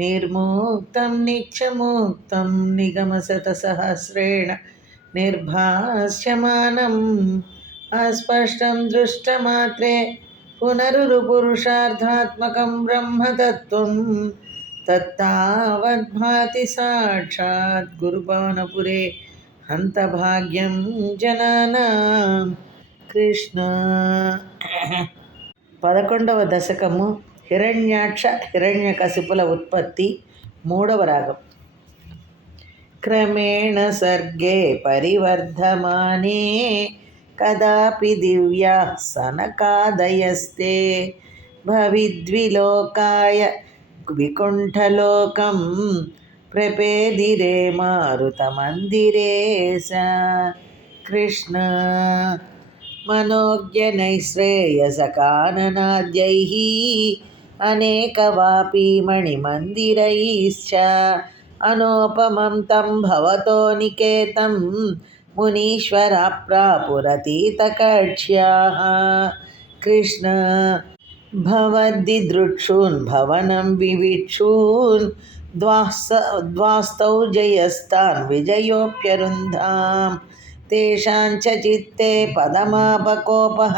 నిర్ముక్తం నిత్యముక్తం నిగమశతసహస్రేణ నిర్భాస్యమానం అస్పష్టం దృష్టమాత్రే పునరురుపురుషార్థాత్మకం బ్రహ్మతత్వం తత్తావద్భాతి సాక్షాత్ గురుభవనపురే హంతభాగ్యం జనానాం కృష్ణ పదకొండవ దశకము హిరణ్యాక్ష హిరణ్యకశిపుల ఉత్పత్తి మూడవ రాగం క్రమేణ సర్గే పరివర్ధమానే కదాపి దివ్యా సనకాదయస్తే భవిద్విలోకాయ వికుంఠలోకం ప్రపేదిరే మారుత మందిరేశ కృష్ణ మనోజ్ఞనైశ్రేయసకాననాద్యై अनेकवापी मणिमन्दिरैश्च अनोपमं तं भवतो निकेतं मुनीश्वराप्रापुरतीतकक्ष्याः कृष्ण भवद्दिदृक्षून् भवनं विविक्षून्, द्वास द्वास्तौ जयस्तान्, विजयोऽप्यरुन्धाम्। तेषां च चित्ते पदमापकोपः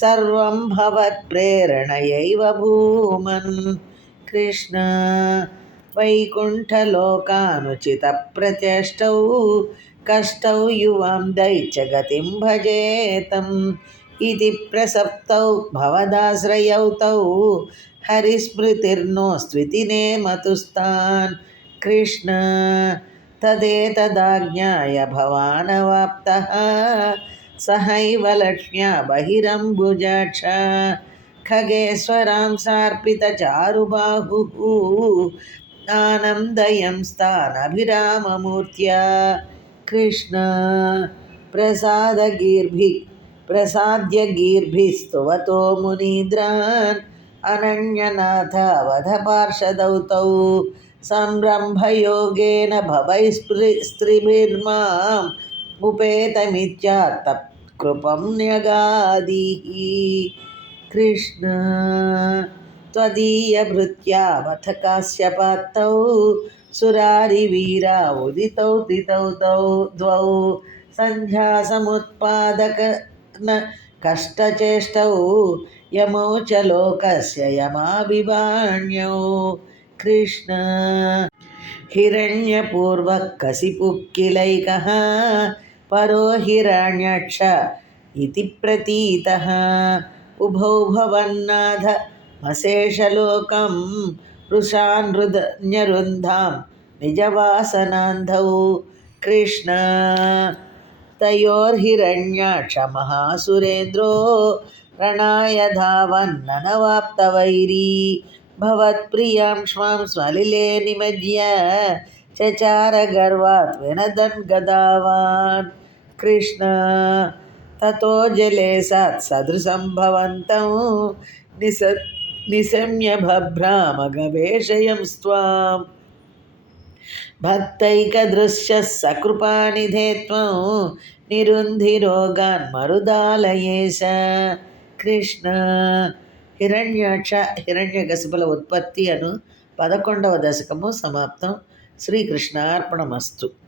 सर्वं भवत्प्रेरणयैव भूमन् कृष्ण वैकुण्ठलोकानुचितप्रचेष्टौ कष्टौ युवां दैत्यगतिं भजेतम् इति प्रसप्तौ भवदाश्रयौ तौ हरिस्मृतिर्नोस्त्विति नेमतुस्तान् कृष्ण तदेतदाज्ञाय भवानवाप्तः। सहैव लक्ष्म्या बहिरम्बुजाक्ष। खगेश्वरां सार्पितचारुबाहुः आनन्दयं स्थानभिराममूर्त्या। कृष्ण, प्रसादगीर्भिः, प्रसाद्यगीर्भिस्तुवतो मुनीन्द्रान्। अनन्यनाथवधपार्षदौ तौ సంరంభయోగేన భవై స్త్రీ స్త్రీభిర్మా ఉపేతమిత్యా తత్కృపం న్యగాది కృష్ణ త్వదీయభృత్యా వథ కాశ్యపాత్తౌ సురారివీరా ఉదితౌ తితౌ తౌ ద్వౌ. సంధ్యాసముత్పాదక కష్టచేష్టౌ యమౌ చ లోకస్య యమాభివాణ్యౌ कृष्ण। हिरण्यपूर्वः कसिपुक्किलैकः परो हिरण्यक्ष इति प्रतीतः। उभौ भवन्नाथ मशेषलोकं वृषानृदन्यरुन्धां निजवासनान्धौ कृष्ण। तयोर्हिरण्याक्षमहासुरेन्द्रो रणाय धावन्ननवाप्तवैरी भवत्प्रियाँ श्वां स्वलिले निमज्य चचार गर्वात् विनदन् गदावान्। कृष्ण, ततो जले सात् सदृशं भवन्तं। निस निशम्य भभ्रामगवेषयं स्वाम्। भक्तैकदृश्यः सकृपानिधे त्वं। निरुन्धिरोगान् मरुदालयेश कृष्ण హిరణ్యాక్ష హిరణ్యకశిపుల ఉత్పత్తి అను పదకొండవ దశకము సమాప్తం. శ్రీకృష్ణార్పణమస్తు.